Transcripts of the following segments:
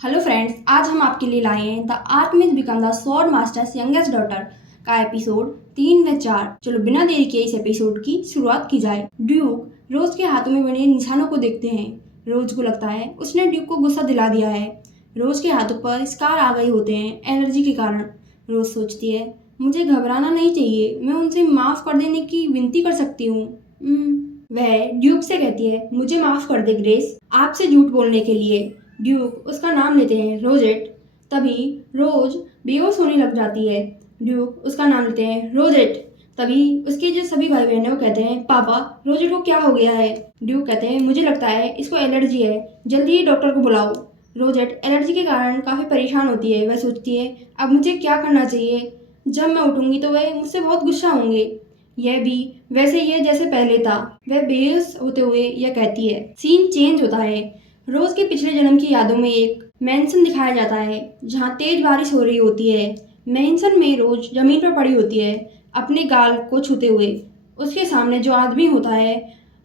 Hello friends, आज हम आपके लिए लाए हैं the alchemist become the sword master's youngest daughter का एपिसोड 3 व 4। चलो बिना देरी के इस एपिसोड की शुरुआत की जाए। ड्यूक रोज के हाथों में बने निशानों को देखते हैं। रोज को लगता है उसने ड्यूक को गुस्सा दिला दिया है। रोज के हाथों पर स्कार आ गए होते हैं एलर्जी के कारण। रोज सोचती है मुझे घबराना नहीं चाहिए, मैं उनसे माफ़ कर देने की विनती कर सकती हूँ। वह ड्यूक से कहती है मुझे माफ़ कर दे ग्रेस, आपसे झूठ बोलने के लिए। ड्यूक उसका नाम लेते हैं रोजेट। तभी रोज बेहोश होने लग जाती है। ड्यूक उसका नाम लेते हैं रोजेट। तभी उसके जो सभी भाई बहन हैं वो कहते हैं पापा रोजेट को क्या हो गया है। ड्यूक कहते हैं मुझे लगता है इसको एलर्जी है, जल्दी ही डॉक्टर को बुलाओ। रोजेट एलर्जी के कारण काफ़ी परेशान होती है। वह सोचती है अब मुझे क्या करना चाहिए, जब मैं उठूंगी तो वह मुझसे बहुत गुस्सा होंगे। यह भी वैसे ही है जैसे पहले था। वह बेहोश होते हुए यह कहती है। सीन चेंज होता है। रोज के पिछले जन्म की यादों में एक मैंसन दिखाया जाता है जहाँ तेज बारिश हो रही होती है। मैंसन में रोज जमीन पर पड़ी होती है अपने गाल को छूते हुए। उसके सामने जो आदमी होता है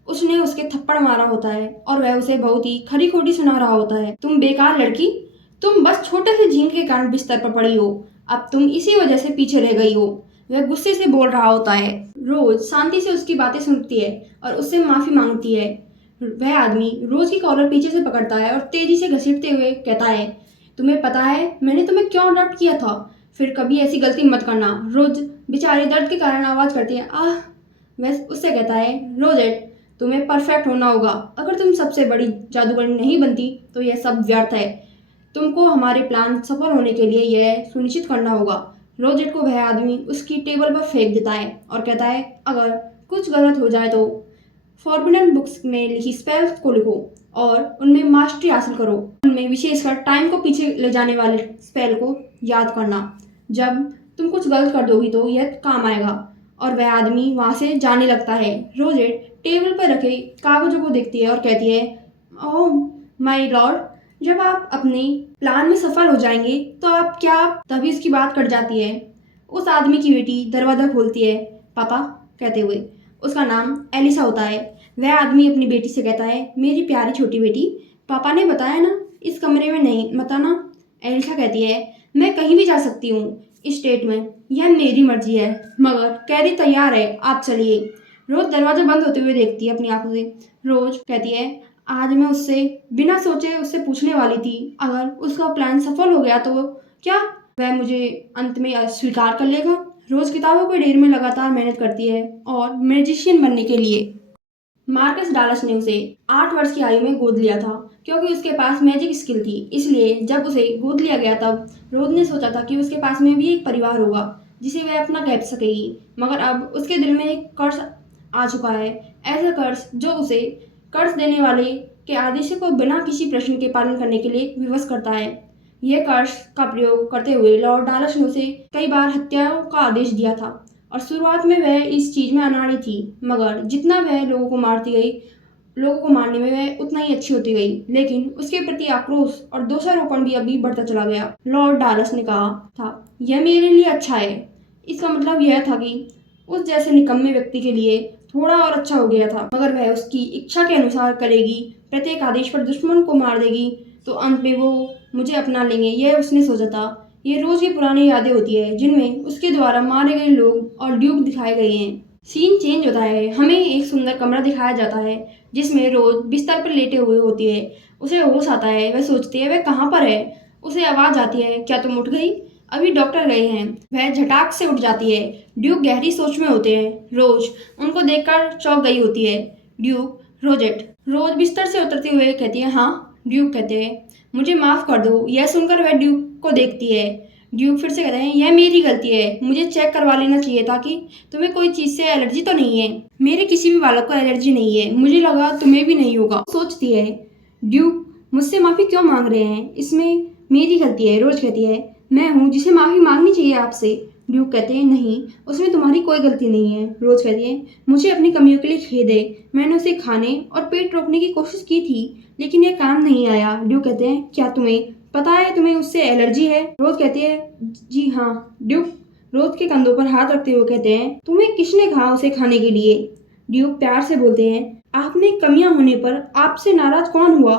उसने उसके थप्पड़ मारा होता है और वह उसे बहुत ही खरी खोटी सुना रहा होता है। तुम बेकार लड़की, तुम बस छोटे से झींग के कारण बिस्तर पर पड़ी हो, अब तुम इसी वजह से पीछे रह गई हो। वह गुस्से से बोल रहा होता है। रोज शांति से उसकी बातें सुनती है और उससे माफी मांगती है। वह आदमी रोज की कॉलर पीछे से पकड़ता है और तेजी से घसीटते हुए कहता है तुम्हें पता है मैंने तुम्हें क्यों अडॉप्ट किया था, फिर कभी ऐसी गलती मत करना। रोज बेचारी दर्द के कारण आवाज करती है आह। वह उससे कहता है रोजेट तुम्हें परफेक्ट होना होगा, अगर तुम सबसे बड़ी जादूगरनी नहीं बनती तो यह सब व्यर्थ है। तुमको हमारे प्लान सफल होने के लिए यह सुनिश्चित करना होगा। रोजेट को वह आदमी उसकी टेबल पर फेंक देता है और कहता है अगर कुछ गलत हो जाए तो फॉरबिडन बुक्स में लिखी स्पेल्स को लिखो और उनमें मास्टरी हासिल करो। उनमें विशेषकर टाइम को पीछे ले जाने वाले स्पेल को याद करना। जब तुम कुछ गलत कर दोगी तो यह काम आएगा। और वह आदमी वहाँ से जाने लगता है। रोजेट टेबल पर रखे कागजों को देखती है और कहती है ओह माय लॉर्ड, जब आप अपने प्लान में सफल हो जाएंगे तो आप क्या। तभी उसकी बात कट जाती है। उस आदमी की बेटी दरवाज़ा खोलती है पापा कहते हुए। उसका नाम एलिसा होता है। वह आदमी अपनी बेटी से कहता है मेरी प्यारी छोटी बेटी, पापा ने बताया ना इस कमरे में नहीं मत आना। एलिसा कहती है मैं कहीं भी जा सकती हूँ इस स्टेट में, यह मेरी मर्जी है, मगर कैदी तैयार है, आप चलिए। रोज दरवाजा बंद होते हुए देखती है अपनी आंखों से। रोज कहती है आज मैं उससे बिना सोचे उससे पूछने वाली थी अगर उसका प्लान सफल हो गया तो क्या वह मुझे अंत में स्वीकार कर लेगा। रोज किताबों के ढेर में लगातार मेहनत करती है और मैजिशियन बनने के लिए। मार्कस डालस ने उसे 8 वर्ष की आयु में गोद लिया था क्योंकि उसके पास मैजिक स्किल थी। इसलिए जब उसे गोद लिया गया तब रोज ने सोचा था कि उसके पास में भी एक परिवार होगा जिसे वह अपना कह सकेगी। मगर अब उसके दिल में एक कर्ज आ चुका है, ऐसा कर्ज जो उसे कर्ज देने वाले के आदेश को बिना किसी प्रश्न के पालन करने के लिए विवश करता है। यह कर्ज का प्रयोग करते हुए लॉर्ड डालस ने उसे कई बार हत्याओं का आदेश दिया था और शुरुआत में वह इस चीज में अनाड़ी थी, मगर जितना वह लोगों को मारती गई, लोगों को मारने में वह उतना ही अच्छी होती गई। लेकिन उसके प्रति आक्रोश और दोषारोपण भी अभी बढ़ता चला गया। लॉर्ड डालस ने कहा था यह मेरे लिए अच्छा है। इसका मतलब यह था कि उस जैसे निकम्मे व्यक्ति के लिए थोड़ा और अच्छा हो गया था। मगर वह उसकी इच्छा के अनुसार करेगी, प्रत्येक आदेश पर दुश्मन को मार देगी तो अंत में वो मुझे अपना लेंगे, यह उसने सोचा था। ये रोज की पुरानी यादें होती है जिनमें उसके द्वारा मारे गए लोग और ड्यूक दिखाए गए हैं। सीन चेंज होता है। हमें एक सुंदर कमरा दिखाया जाता है जिसमें रोज बिस्तर पर लेटे हुए होती है। उसे होश आता है। वह सोचती है वह कहाँ पर है। उसे आवाज आती है क्या तुम उठ गई, अभी डॉक्टर गए हैं। वह झटाक से उठ जाती है। ड्यूक गहरी सोच में होते हैं। रोज उनको देखकर चौंक गई होती है। Duke rosette. रोज बिस्तर से उतरते हुए कहती है हाँ। ड्यूक कहते हैं मुझे माफ कर दो। यह सुनकर वह ड्यूक को देखती है। ड्यूक फिर से कहते हैं यह मेरी गलती है, मुझे चेक करवा लेना चाहिए था कि तुम्हें कोई चीज़ से एलर्जी तो नहीं है। मेरे किसी भी बालक को एलर्जी नहीं है, मुझे लगा तुम्हें भी नहीं होगा। सोचती है ड्यूक मुझसे माफ़ी क्यों मांग रहे हैं, इसमें मेरी गलती है। रोज कहती है मैं हूँ जिसे माफ़ी मांगनी चाहिए आपसे। ड्यूक कहते हैं नहीं, उसमें तुम्हारी कोई गलती नहीं है। रोज कहती है मुझे अपनी कमियों के लिए खेद है, मैंने उसे खाने और पेट रोकने की कोशिश की थी लेकिन यह काम नहीं आया। ड्यूक कहते हैं क्या तुम्हें पता है तुम्हें उससे एलर्जी है। रोज कहती है जी हाँ। ड्यूक रोज के कंधों पर हाथ रखते हुए कहते हैं तुम्हें किसने कहा उसे खाने के लिए। ड्यूक प्यार से बोलते हैं आप में कमियां होने पर आपसे नाराज कौन हुआ।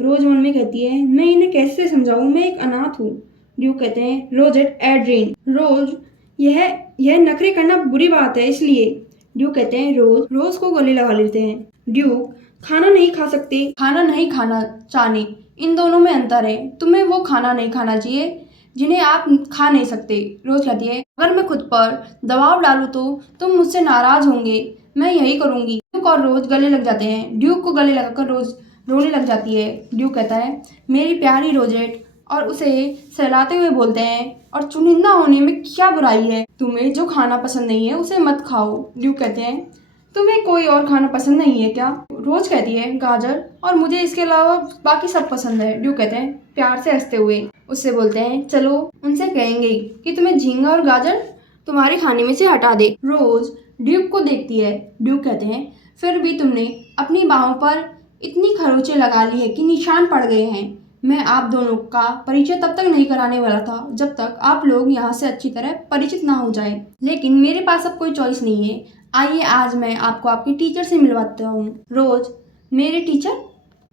रोज मन में कहती है, मैं इन्हें कैसे समझाऊं, मैं एक अनाथ हूँ। ड्यूक कहते हैं, रोजेट एड्रीन, रोज यह नखरे करना बुरी बात है इसलिए। ड्यूक कहते हैं, रोज को गले लगा लेते हैं। ड्यूक, खाना नहीं खा सकते, खाना नहीं खाना चाहने, इन दोनों में अंतर है। तुम्हें वो खाना नहीं खाना चाहिए जिन्हें आप खा नहीं सकते। रोज कहती है, अगर मैं खुद पर दबाव डालूं तो तुम मुझसे नाराज होंगे, मैं यही करूंगी। ड्यूक और रोज गले लग जाते हैं। ड्यूक को गले लगाकर रोज रोने लग जाती है। ड्यूक कहता है, मेरी प्यारी रोजेट, और उसे सहलाते हुए बोलते हैं, और चुनिंदा होने में क्या बुराई है, तुम्हें जो खाना पसंद नहीं है उसे मत खाओ। ड्यूक कहते हैं, तुम्हें कोई और खाना पसंद नहीं है क्या? रोज कहती है, गाजर, और मुझे इसके अलावा बाकी सब पसंद है। ड्यूक कहते हैं, प्यार से हंसते हुए उससे बोलते हैं, चलो उनसे कहेंगे कि तुम्हें झींगा और गाजर तुम्हारे खाने में से हटा दे। रोज ड्यूक को देखती है। ड्यूक कहते हैं, फिर भी तुमने अपनी बाहों पर इतनी खरोंचें लगा ली है कि निशान पड़ गए हैं। मैं आप दोनों का परिचय तब तक नहीं कराने वाला था जब तक आप लोग यहाँ से अच्छी तरह परिचित ना हो जाए, लेकिन मेरे पास अब कोई चॉइस नहीं है। आइए आज मैं आपको आपके टीचर से मिलवाता हूँ। रोज, मेरे टीचर?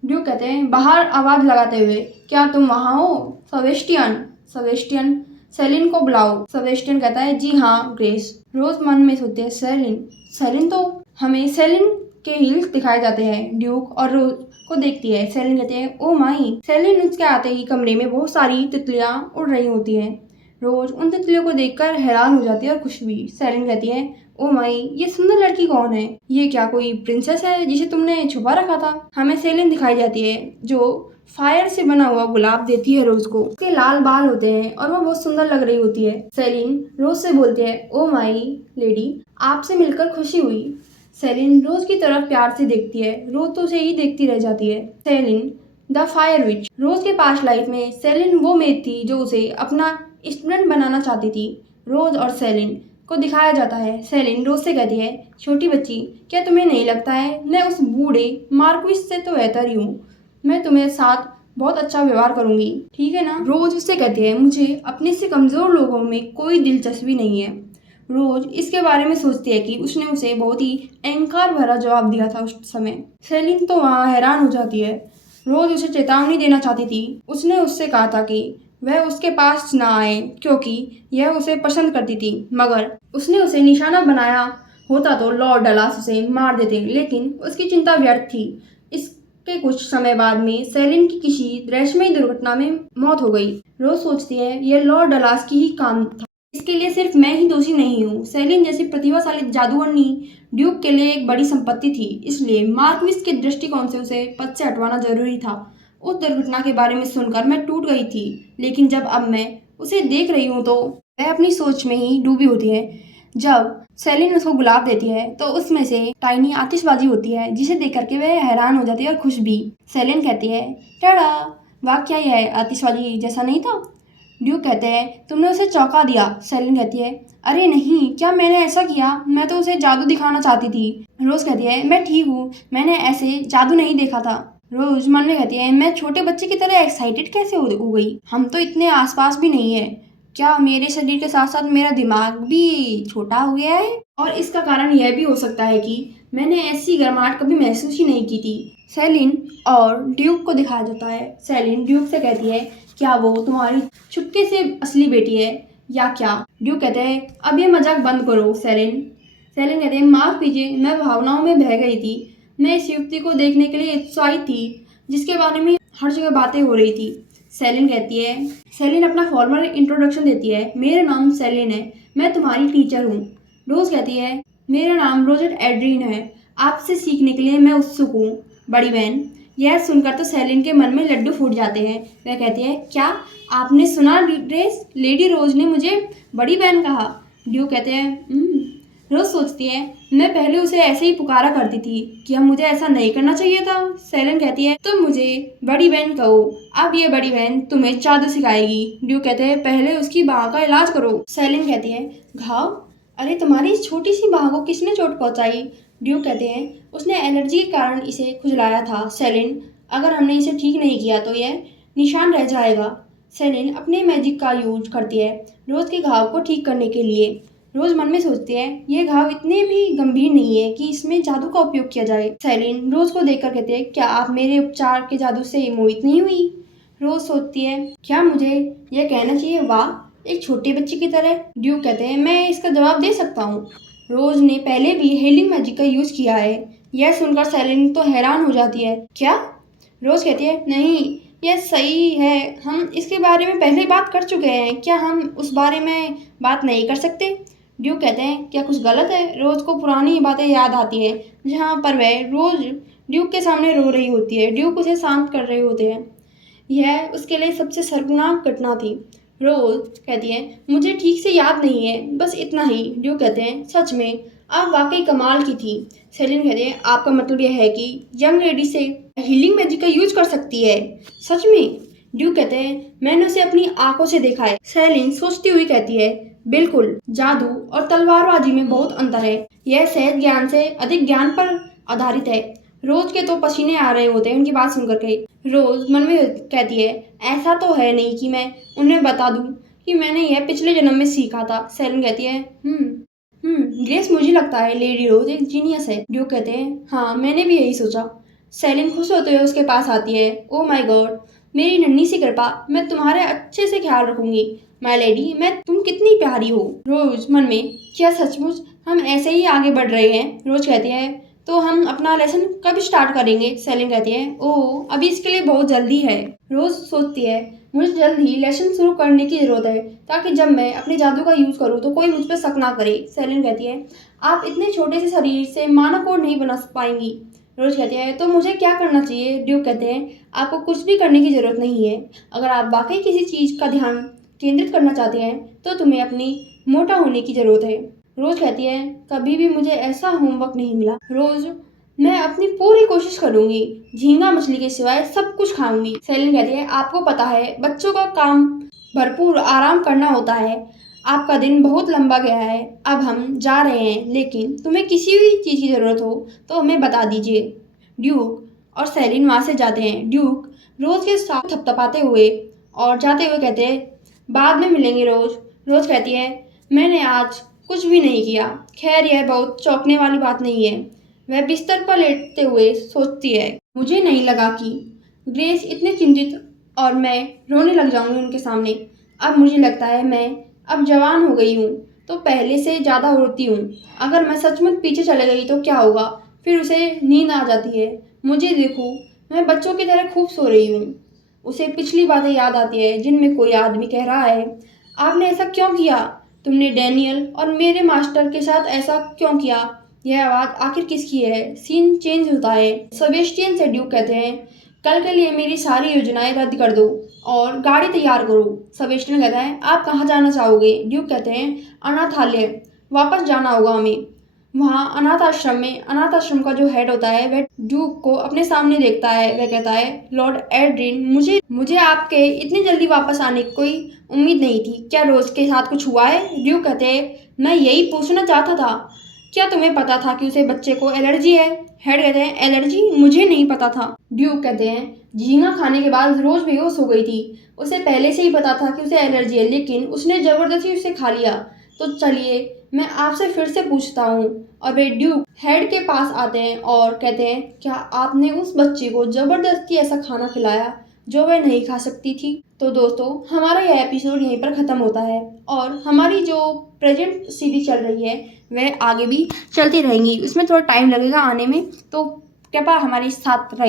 ड्यूक कहते हैं, बाहर आवाज लगाते हुए, क्या तुम वहाँ हो? सेबेस्टियन, सेलिन को बुलाओ। सेबेस्टियन कहता है, जी हाँ ग्रेस। रोज मन में सोचते हैं, सेलिन तो हमें सेलिन के हील्स दिखाए जाते हैं। ड्यूक और रोज को देखती है। सेलिन कहते हैं, ओ माई। सेलिन उसके आते ही कमरे में बहुत सारी तितलियां उड़ रही होती हैं। रोज उन तितलियों को देखकर हैरान हो जाती है और खुश भी। सेलिन कहती है, ओ माई, ये सुंदर लड़की कौन है? ये क्या कोई प्रिंसेस है जिसे तुमने छुपा रखा था? हमें सेलिन दिखाई जाती है जो फायर से बना हुआ गुलाब देती है रोज को। उसके लाल बाल होते हैं और वो बहुत सुंदर लग रही होती है। सेलिन रोज से बोलती है, ओ माई लेडी, आपसे मिलकर खुशी हुई। सेलिन रोज की तरफ प्यार से देखती है। रोज तो उसे ही देखती रह जाती है। Celine the fire witch. Rose के पास्ट लाइफ में सेलिन वो मेड थी जो उसे अपना स्टूडेंट बनाना चाहती थी। रोज और सेलिन को दिखाया जाता है। सेलिन रोज से कहती है, छोटी बच्ची, क्या तुम्हें नहीं लगता है मैं उस बूढ़े मार्क्विस से तो बेहतर ही हूँ? मैं तुम्हें साथ बहुत अच्छा व्यवहार करूंगी, ठीक है ना? रोज उससे कहती है, मुझे अपने से कमजोर लोगों में कोई दिलचस्पी नहीं है। रोज इसके बारे में सोचती है कि उसने उसे बहुत ही अहंकार भरा जवाब दिया था उस समय। सेलिन तो वहाँ हैरान हो जाती है। रोज उसे चेतावनी देना चाहती थी। उसने उससे कहा था कि वह उसके पास ना आए क्योंकि यह उसे पसंद करती थी, मगर उसने उसे निशाना बनाया होता तो लॉर्ड डलास उसे मार देते, लेकिन उसकी चिंता व्यर्थ थी। इसके कुछ समय बाद में सेलिन की किसी रहस्यमयी दुर्घटना में मौत हो गई। रोज सोचती है, यह लॉर्ड डलास की ही काम था, इसके लिए सिर्फ मैं ही दोषी नहीं हूँ। सेलिन जैसी प्रतिभाशाली जादूगरनी ड्यूक के लिए एक बड़ी संपत्ति थी, इसलिए मार्क्विस के दृष्टिकोण से उसे पद से हटवाना जरूरी था। उस दुर्घटना के बारे में सुनकर मैं टूट गई थी, लेकिन जब अब मैं उसे देख रही हूँ तो वह अपनी सोच में ही डूबी होती है। जब सेलिन उसको गुलाब देती है तो उसमें से टाइनी आतिशबाजी होती है, जिसे देख करके वह हैरान हो जाती है और खुश भी। सेलिन कहती है, टाड़ा, वाह क्या यह आतिशबाजी जैसा नहीं था? ड्यूक कहते हैं, तुमने उसे चौंका दिया। सेलिन कहती है, अरे नहीं, क्या मैंने ऐसा किया? मैं तो उसे जादू दिखाना चाहती थी। रोज कहती है, मैं ठीक हूँ, मैंने ऐसे जादू नहीं देखा था। रोज मन में कहती है, मैं छोटे बच्चे की तरह एक्साइटेड कैसे हो गई? हम तो इतने आसपास भी नहीं है। क्या मेरे शरीर के साथ साथ मेरा दिमाग भी छोटा हो गया है? और इसका कारण यह भी हो सकता है कि मैंने ऐसी गर्माहट कभी महसूस ही नहीं की थी। सेलिन और ड्यूक को दिखाया जाता है। सेलिन ड्यूक से कहती है, क्या वो तुम्हारी चुपके से असली बेटी है या क्या? ड्यूक कहते हैं, अब ये मजाक बंद करो सेलिन। सेलिन कहते हैं, माफ कीजिए, मैं भावनाओं में बह गई थी। मैं इस युवती को देखने के लिए उत्साहित थी जिसके बारे में हर जगह बातें हो रही थी। सेलिन कहती है, सेलिन अपना फॉर्मल इंट्रोडक्शन देती है, मेरा नाम सेलिन है, मैं तुम्हारी टीचर हूँ। रोज कहती है, मेरा नाम रोजेट एड्रीन है, आपसे सीखने के लिए मैं उत्सुक हूँ बड़ी बहन। यह सुनकर तो सेलिन के मन में लड्डू फूट जाते हैं। वह कहती है, क्या आपने सुना ग्रेस, लेडी रोज ने मुझे बड़ी बहन कहा? ड्यूक कहते हैं, रोज सोचती है, मैं पहले उसे ऐसे ही पुकारा करती थी, क्या मुझे ऐसा नहीं करना चाहिए था? सेलिन कहती है, तुम मुझे बड़ी बहन कहो, अब ये बड़ी बहन तुम्हें जादू सिखाएगी। ड्यूक कहते हैं, पहले उसकी बाह का इलाज करो। सेलिन कहती है, घाव? अरे तुम्हारी इस छोटी सी बाह को किसने चोट पहुंचाई? ड्यूक कहते हैं, उसने एलर्जी के कारण इसे खुजलाया था सेलिन, अगर हमने इसे ठीक नहीं किया तो यह निशान रह जाएगा। सेलिन अपने मैजिक का यूज करती है रोज के घाव को ठीक करने के लिए। रोज मन में सोचती है ये घाव इतने भी गंभीर नहीं है कि इसमें जादू का उपयोग किया जाए। सेलिन रोज को देखकर कहती है क्या आप मेरे उपचार के जादू से मोहित नहीं हुई? रोज सोचती है क्या मुझे यह कहना चाहिए वाह एक छोटे बच्चे की तरह? ड्यूक कहते हैं मैं इसका जवाब दे सकता हूँ। रोज ने पहले भी हीलिंग मैजिक का यूज किया है। यह सुनकर सेलिन तो हैरान हो जाती है। क्या? रोज कहती है नहीं यह सही है, हम इसके बारे में पहले बात कर चुके हैं, क्या हम उस बारे में बात नहीं कर सकते? ड्यूक कहते हैं क्या कुछ गलत है? रोज को पुरानी बातें याद आती हैं जहाँ पर वह रोज ड्यूक के सामने रो रही होती है। ड्यूक उसे शांत कर रहे होते हैं। यह उसके लिए सबसे शर्मनाक घटना थी। रोज कहती है मुझे ठीक से याद नहीं है, बस इतना ही। ड्यूक कहते हैं सच में आप वाकई कमाल की थी। सेलिन कहते हैं आपका मतलब यह है कि यंग लेडी से हीलिंग मैजिक का यूज कर सकती है? सच में? ड्यूक कहते हैं मैंने उसे अपनी आंखों से देखा है। सेलिन सोचती हुई कहती है बिल्कुल, जादू और तलवारबाजी में बहुत अंतर है। यह सहज ज्ञान से अधिक ज्ञान पर आधारित है। रोज के तो पसीने आ रहे होते हैं उनकी बात सुनकर के। रोज मन में कहती है ऐसा तो है नहीं कि मैं उन्हें बता दूं कि मैंने यह पिछले जन्म में सीखा था। सेलिन कहती है ग्रेस मुझे लगता है लेडी रोज एक जीनियस है। ड्यूक कहते हैं हाँ मैंने भी यही सोचा। सेलिन खुश होते हुए उसके पास आती है। ओ माय गॉड, मेरी नन्ही सी कृपा, मैं तुम्हारे अच्छे से ख्याल रखूंगी। माय लेडी, मैं तुम कितनी प्यारी हो। रोज मन में क्या सचमुच हम ऐसे ही आगे बढ़ रहे हैं? रोज कहती है तो हम अपना लेसन कब स्टार्ट करेंगे? सेलिन कहती है ओह अभी इसके लिए बहुत जल्दी है। रोज सोचती है मुझे जल्द ही लेसन शुरू करने की जरूरत है ताकि जब मैं अपने जादू का यूज करूँ तो कोई मुझ पर शक ना करे। सेलिन कहती है आप इतने छोटे से शरीर से मानव कोड नहीं बना पाएंगी। रोज कहती है तो मुझे क्या करना चाहिए? ड्यूक कहते हैं आपको कुछ भी करने की जरूरत नहीं है। अगर आप वाकई किसी चीज का ध्यान केंद्रित करना चाहते हैं तो तुम्हें अपनी मोटा होने की जरूरत है। रोज कहती है कभी भी मुझे ऐसा होमवर्क नहीं मिला। रोज मैं अपनी पूरी कोशिश करूंगी, झींगा मछली के सिवाय सब कुछ खाऊंगी। सेलिन कहती है आपको पता है बच्चों का काम भरपूर आराम करना होता है। आपका दिन बहुत लंबा गया है, अब हम जा रहे हैं, लेकिन तुम्हें किसी भी चीज़ की ज़रूरत हो तो हमें बता दीजिए। ड्यूक और सेलिन वहाँ से जाते हैं। ड्यूक रोज के साथ थपथपाते हुए और जाते हुए कहते हैं बाद में मिलेंगे रोज। रोज कहती है मैंने आज कुछ भी नहीं किया। खैर यह बहुत चौंकने वाली बात नहीं है। वह बिस्तर पर लेटते हुए सोचती है मुझे नहीं लगा कि ग्रेस इतने चिंतित और मैं रोने लग जाऊंगी उनके सामने। अब मुझे लगता है मैं अब जवान हो गई हूँ तो पहले से ज़्यादा रोती हूँ। अगर मैं सचमुच पीछे चले गई तो क्या होगा? फिर उसे नींद आ जाती है। मुझे देखो मैं बच्चों की तरह खूब सो रही हूँ। उसे पिछली बातें याद आती है जिनमें कोई आदमी कह रहा है आपने ऐसा क्यों किया? तुमने डैनियल और मेरे मास्टर के साथ ऐसा क्यों किया? यह आवाज़ आखिर किसकी है? सीन चेंज होता है। सेबेस्टियन से ड्यूक कहते हैं कल के लिए मेरी सारी योजनाएं रद्द कर दो और गाड़ी तैयार करो। सेबेस्टियन कहता है आप कहाँ जाना चाहोगे? ड्यूक कहते हैं अनाथालय वापस जाना होगा हमें। वहाँ अनाथ आश्रम का जो हेड होता है वह ड्यूक को अपने सामने देखता है। वह कहता है लॉर्ड एड्रिन, मुझे आपके इतनी जल्दी वापस आने की कोई उम्मीद नहीं थी। क्या रोज के साथ कुछ हुआ है? ड्यूक कहते हैं मैं यही पूछना चाहता था, क्या तुम्हें पता था कि उसे बच्चे को एलर्जी है? हेड कहते हैं एलर्जी? मुझे नहीं पता था। ड्यूक कहते हैं झींगा खाने के बाद रोज बेहोश हो गई थी। उसे पहले से ही पता था कि उसे एलर्जी है, लेकिन उसने जबरदस्ती उसे खा लिया। तो चलिए मैं आपसे फिर से पूछता हूँ। और वे ड्यूक हेड के पास आते हैं और कहते हैं क्या आपने उस बच्चे को जबरदस्ती ऐसा खाना खिलाया जो वह नहीं खा सकती थी? तो दोस्तों हमारा यह एपिसोड यहीं पर ख़त्म होता है और हमारी जो प्रेजेंट सीरीज चल रही है वह आगे भी चलती रहेंगी। उसमें थोड़ा टाइम लगेगा आने में, तो कृपया हमारे साथ रहिए।